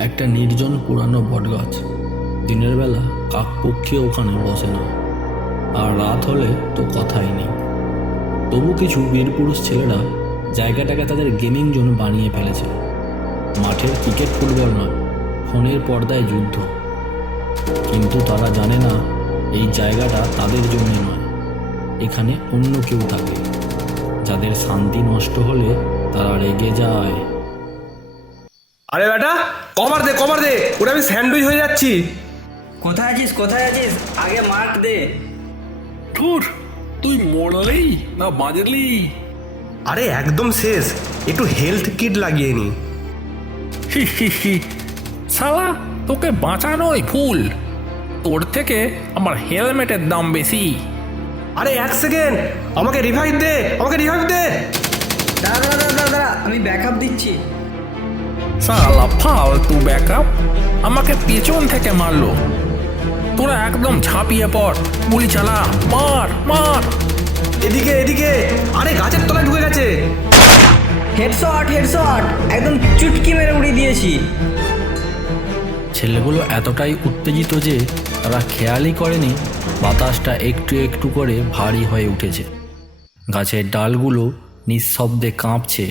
একটা নির্জন পুরানো বটগাছ। দিনের বেলা কাকপক্ষী ওখানে বসে না। আর রাত হলে তো কথাই নেই। তবু কিছু বীরপুরুষ ছেলেরা জায়গাটাকে তাদের গেমিং জোন বানিয়ে ফেলেছে। মাঠের ক্রিকেট ফুটবল নয়, ফোনের পর্দায় যুদ্ধ। কিন্তু তারা জানে না এই জায়গাটা তাদের জন্য নয়। এখানে অন্য কেউ থাকে। যাদের শান্তি নষ্ট হলে তারা রেগে যায়। আরে বেটা কভার দে কভার দে ওটা আমি স্যান্ডউইচ হয়ে যাচ্ছি। কোথায় আছিস কোথায় আছিস? আগে মার্ক দে। ধুর তুই মরলি না বাজলি আরে একদম শেষ একটু হেলথ কিট লাগিয়ে নি। হি হি হি। শালা তোকে বাঁচানোই ভুল। তোর থেকে আমার হেলমেটের দাম বেশি। আরে এক সেকেন্ড আমাকে রিভাইভ দে আমাকে রিভাইভ দে। দাঁড়া দাঁড়া দাঁড়া দাঁড়া আমি ব্যাকআপ দিচ্ছি। শালা ফালতু ব্যাকআপ আমাকে পেছন থেকে মারলো। তোরা একদম ঝাঁপিয়ে পড়। গুলি চালা মার মার। এদিকে এদিকে। আরে গাছের তলায় ঢুকে গেছে। হেডশট হেডশট একদম চুটকি মেরে উড়িয়ে দিয়েছি। ছেলেগুলো এতটাই উত্তেজিত যে তারা খেয়ালই করেনি বাতাসটা একটু একটু করে ভারী হয়ে উঠেছে। গাছের ডালগুলো নিঃশব্দে কাঁপছে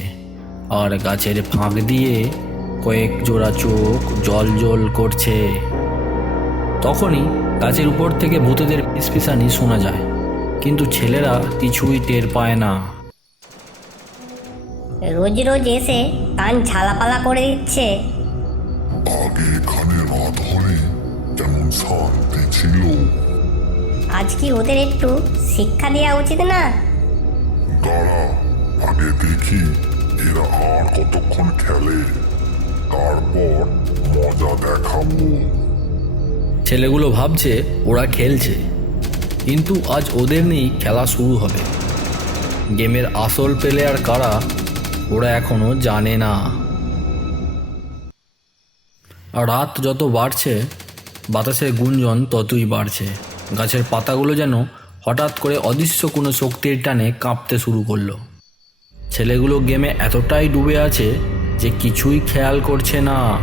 আর গাছের ফাঁক দিয়ে কয়েক জোড়া চোখ জল জল করছে। তখনই গাছের উপর থেকে ভূতেদের পিসপিসানি শোনা যায় কিন্তু ছেলেরা কিছুই টের পায় না। রোজ রোজ এসে কান ছালাপালা করে দিচ্ছে। আগে এখানে রাত হলে কেমন শান্তি ছিল। আজ কি ওদের একটু শিক্ষা দেওয়া উচিত না? দাঁড়া আগে দেখি এরা আর কতক্ষণ খেলে। তারপর মজা দেখাবো। ছেলেগুলো ভাবছে ওরা খেলছে। কিন্তু আজ ওদের নিয়েই খেলা শুরু হবে। গেমের আসল প্লেয়ার কারা, ওরা এখনও জানে না। রাত যত বাড়ছে, বাতাসের গুঞ্জন ততই বাড়ছে। গাছের পাতাগুলো যেন হঠাৎ করে অদৃশ্য কোনো শক্তির টানে কাঁপতে শুরু করল। ছেলেগুলো গেমে এতটাই ডুবে আছে যে কিছুই খেয়াল করছে না।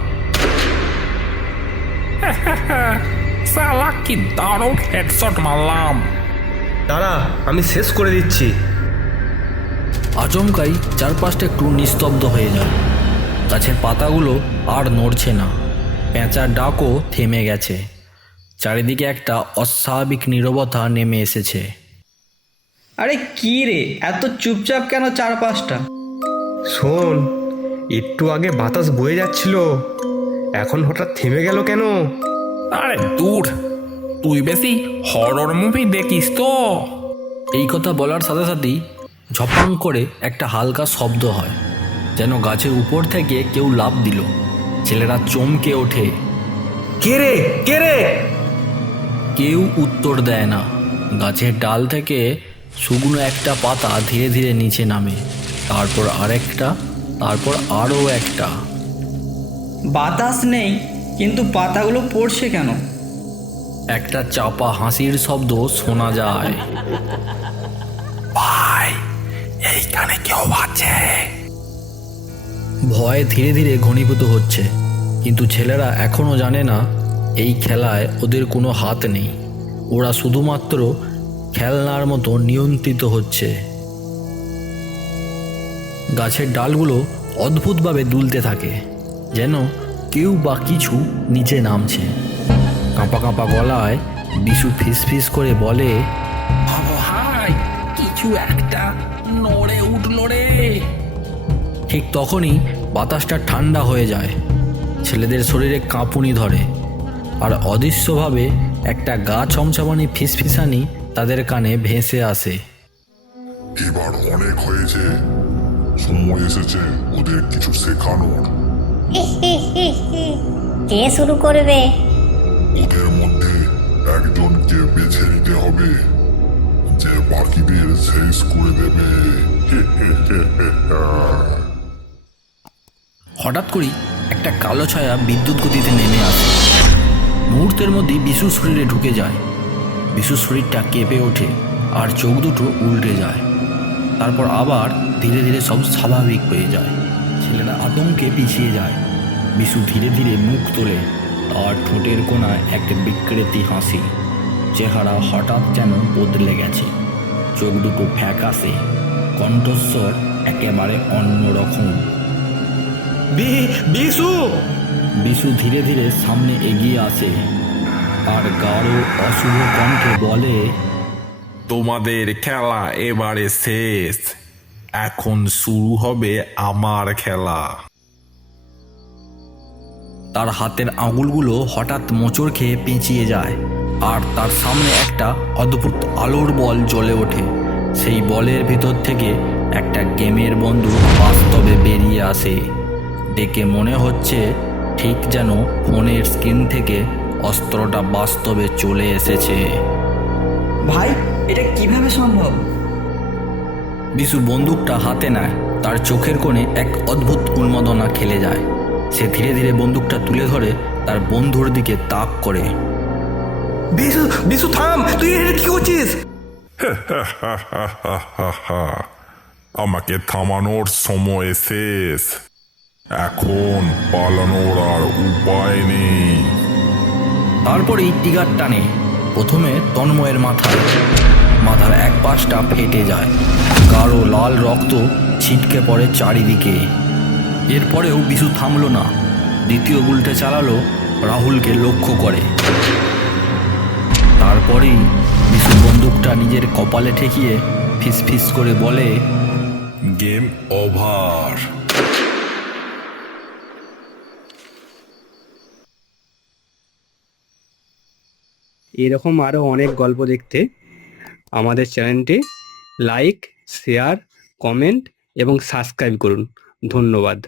শালা কি দারুণ হেডশট মারলাম। দাঁড়া আমি শেষ করে দিচ্ছি। আচমকাই চারপাশটা একটু নিস্তব্ধ হয়ে যায়। গাছের পাতাগুলো আর নড়ছে না। পেঁচার ডাকও থেমে গেছে। চারিদিকে একটা অস্বাভাবিক নীরবতা নেমে এসেছে। আরে কি রে এত চুপচাপ কেন চার পাঁচটা শোন একটু আগে বাতাস বয়ে যাচ্ছিল। এখন হঠাৎ থেমে গেল কেন? আরে দূর তুই বেশি হরর মুভি দেখিস তো। এই কথা বলার সাথে সাথেই ঝপাং করে একটা হালকা শব্দ হয় যেন গাছের উপর থেকে কেউ লাফ দিল। ছেলেরা চমকে ওঠে। কে রে? কে রে? কেউ উত্তর দেয় না। গাছের ডাল থেকে শুকনো একটা পাতা ধীরে ধীরে নিচে নামে তারপর আরেকটা তারপর আরও একটা। বাতাস নেই কিন্তু পাতাগুলো পড়ছে কেন? একটা চাপা হাসির শব্দ শোনা যায়। ভাই এইখানে কেউ আছে? ভয় ধীরে ধীরে ঘনীভূত হচ্ছে কিন্তু ছেলেরা এখনও জানে না এই খেলায় ওদের কোনো হাত নেই। ওরা শুধুমাত্র খেলনার মতো নিয়ন্ত্রিত হচ্ছে। গাছের ডালগুলো অদ্ভুতভাবে দুলতে থাকে, যেন কেউ বা কিছু নিচে নামছে। কাঁপা কাঁপা গলায় বিশু ফিস ফিস করে বলে কিছু একটা নড়ে উঠল রে। ঠিক তখনই বাতাসটা ঠান্ডা হয়ে যায়। ছেলেদের শরীরে কাঁপুনি ধরে আর অদৃশ্যভাবে একটা গা ছমছমানি ফিসফিসানি তাদের কানে ভেসে আসে। এবার অনেক হয়েছে। সময় এসেছে ওদের কিছু শেখানোর। কে শুরু করবে? ওদের মধ্যে একজনকে বেছে নিতে হবে যে বাকিদের শেষ করে দেবে। হঠাৎ করেই একটা কালো ছায়া বিদ্যুৎ গতিতে নেমে আসে। মুহূর্তের মধ্যেই বিশুর শরীরে ঢুকে যায়। বিশুর শরীরটা কেঁপে ওঠে আর চোখ দুটো উল্টে যায়। তারপর আবার ধীরে ধীরে সব স্বাভাবিক হয়ে যায়। ছেলেরা আতঙ্কে পিছিয়ে যায়। বিশু ধীরে ধীরে মুখ তোলে তার ঠোঁটের কোণায় একটা বিকৃতি হাসি। চেহারা হঠাৎ যেন বদলে গেছে। চোখ দুটো ফ্যাকাশে কণ্ঠস্বর একেবারে অন্যরকম বিশু! বিশু ধীরে ধীরে সামনে এগিয়ে আসে আর গাঢ় অশুভ কণ্ঠে বলে তোমাদের খেলা এবারে শেষ। এখন শুরু হবে আমার খেলা। তার হাতের আঙুলগুলো হঠাৎ মোচড় খেয়ে পেঁচিয়ে যায় আর তার সামনে একটা অদ্ভুত আলোর বল জ্বলে ওঠে। সেই বলের ভিতর থেকে একটা গেমের বন্ধু বাস্তবে বেরিয়ে আসে। দেখে মনে হচ্ছে ঠিক যেন ফোনের স্ক্রিন থেকে অস্ত্রটা বাস্তবে চলে এসেছে। ভাই এটা কীভাবে সম্ভব? বিশু বন্দুকটা হাতে নেয়। তার চোখের কোণে এক অদ্ভুত উন্মাদনা খেলে যায়। সে ধীরে ধীরে বন্দুকটা তুলে ধরে তার বন্ধুর দিকে তাক করে। বিশু বিশু থাম তুই কি করছিস? আমাকে থামানোর সময় শেষ। এখন পালানোর আর উপায় নেই। তারপরেই টিগার টানে প্রথমে তন্ময়ের মাথায়। মাথার এক পাশটা ফেটে যায়। গাঢ় লাল রক্ত ছিটকে পড়ে চারিদিকে। এরপরেও বিশু থামলো না। দ্বিতীয় গুলটে চালালো রাহুলকে লক্ষ্য করে। তারপরেই বিশু বন্দুকটা নিজের কপালে ঠেকিয়ে ফিসফিস করে বলে গেম ওভার এরকম আরও অনেক গল্প দেখতে। আমাদের চ্যানেলটি লাইক শেয়ার কমেন্ট এবং সাবস্ক্রাইব করুন। ধন্যবাদ।